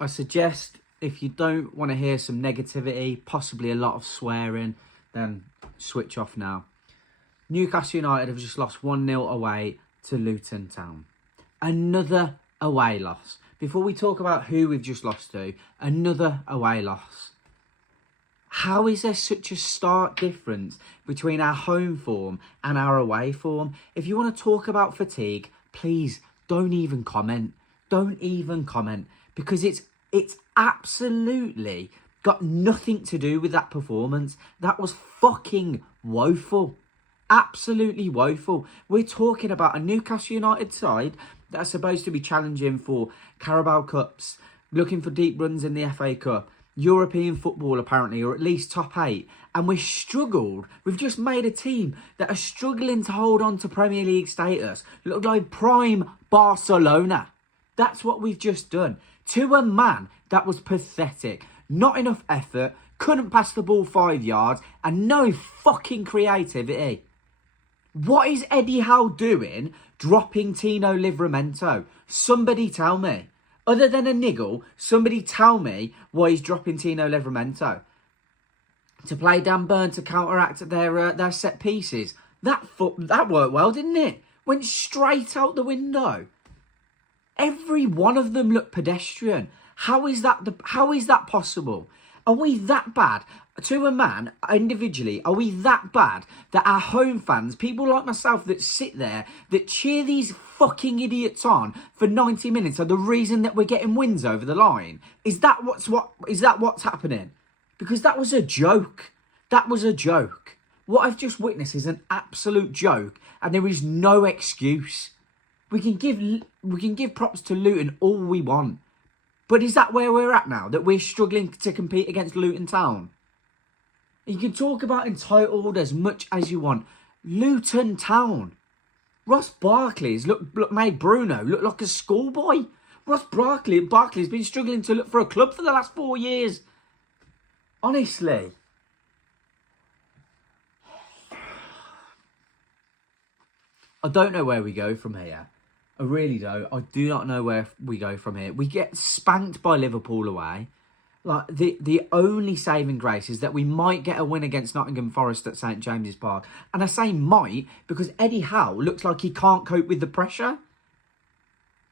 I suggest if you don't want to hear some negativity, possibly a lot of swearing, then switch off now. Newcastle United have just lost 1-0 away to Luton Town. Another away loss. Before we talk about who we've just lost to, another away loss. How is there such a stark difference between our home form and our away form? If you want to talk about fatigue, please don't even comment. Don't even comment, because it's absolutely got nothing to do with that performance. That was fucking woeful. Absolutely woeful. We're talking about a Newcastle United side that's supposed to be challenging for Carabao Cups, looking for deep runs in the FA Cup, European football apparently, or at least top 8. And we've struggled. We've just made a team that are struggling to hold on to Premier League status. Look like prime Barcelona. That's what we've just done. To a man that was pathetic. Not enough effort, couldn't pass the ball 5 yards, and no fucking creativity. What is Eddie Howe doing dropping Tino Livramento? Somebody tell me. Other than a niggle, somebody tell me why he's dropping Tino Livramento. To play Dan Burn to counteract their set pieces. That worked well, didn't it? Went straight out the window. Every one of them looked pedestrian. How is that possible? Are we that bad? To a man, individually, are we that bad that our home fans, people like myself that sit there, that cheer these fucking idiots on for 90 minutes are the reason that we're getting wins over the line? Is that what's happening? Because that was a joke. That was a joke. What I've just witnessed is an absolute joke, and there is no excuse. We can give props to Luton all we want. But is that where we're at now? That we're struggling to compete against Luton Town? You can talk about entitled as much as you want. Luton Town. Ross Barkley's made Bruno look like a schoolboy. Ross Barkley's been struggling to look for a club for the last 4 years. Honestly. I don't know where we go from here. I really don't. I do not know where we go from here. We get spanked by Liverpool away. Like the only saving grace is that we might get a win against Nottingham Forest at St James's Park. And I say might because Eddie Howe looks like he can't cope with the pressure.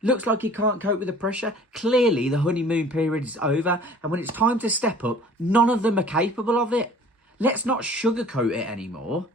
Looks like he can't cope with the pressure. Clearly, the honeymoon period is over. And when it's time to step up, none of them are capable of it. Let's not sugarcoat it anymore.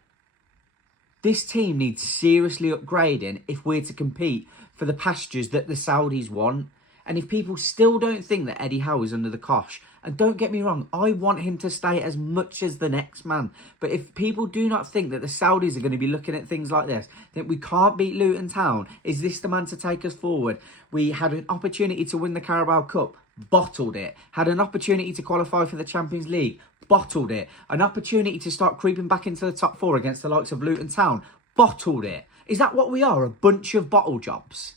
This team needs seriously upgrading if we're to compete for the pastures that the Saudis want. And if people still don't think that Eddie Howe is under the cosh, and don't get me wrong, I want him to stay as much as the next man. But if people do not think that the Saudis are going to be looking at things like this, think we can't beat Luton Town, is this the man to take us forward? We had an opportunity to win the Carabao Cup, bottled it. Had an opportunity to qualify for the Champions League, bottled it. An opportunity to start creeping back into the top 4 against the likes of Luton Town, bottled it. Is that what we are? A bunch of bottle jobs?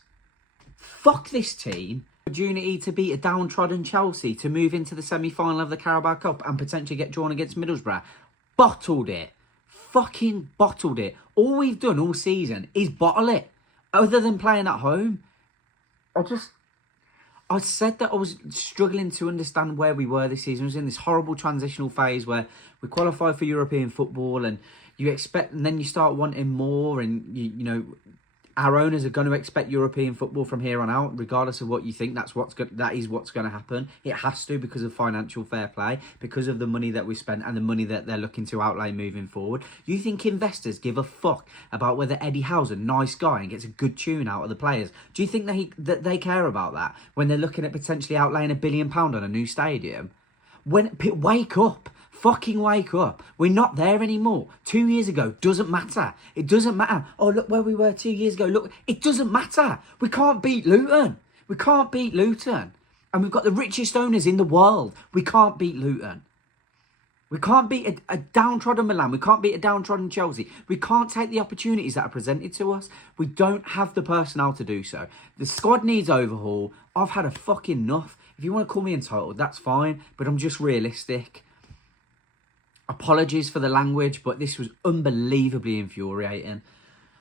Fuck this team. Opportunity to beat a downtrodden Chelsea to move into the semi-final of the Carabao Cup and potentially get drawn against Middlesbrough. Bottled it. Fucking bottled it. All we've done all season is bottle it. Other than playing at home. I said that I was struggling to understand where we were this season. I was in this horrible transitional phase where we qualified for European football and you expect, and then you start wanting more, and you know, our owners are going to expect European football from here on out, regardless of what you think. That is what's going to happen. It has to, because of financial fair play, because of the money that we spent and the money that they're looking to outlay moving forward. You think investors give a fuck about whether Eddie Howe's a nice guy and gets a good tune out of the players? Do you think that they care about that when they're looking at potentially outlaying £1 billion on a new stadium? Wake up. Fucking wake up. We're not there anymore. 2 years ago, doesn't matter. It doesn't matter. Oh, look where we were 2 years ago. Look, it doesn't matter. We can't beat Luton. We can't beat Luton. And we've got the richest owners in the world. We can't beat Luton. We can't beat a downtrodden Milan. We can't beat a downtrodden Chelsea. We can't take the opportunities that are presented to us. We don't have the personnel to do so. The squad needs overhaul. I've had a fucking enough. If you want to call me entitled, that's fine. But I'm just realistic. Apologies for the language, but this was unbelievably infuriating.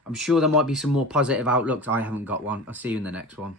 I'm sure there might be some more positive outlooks. I haven't got one. I'll see you in the next one.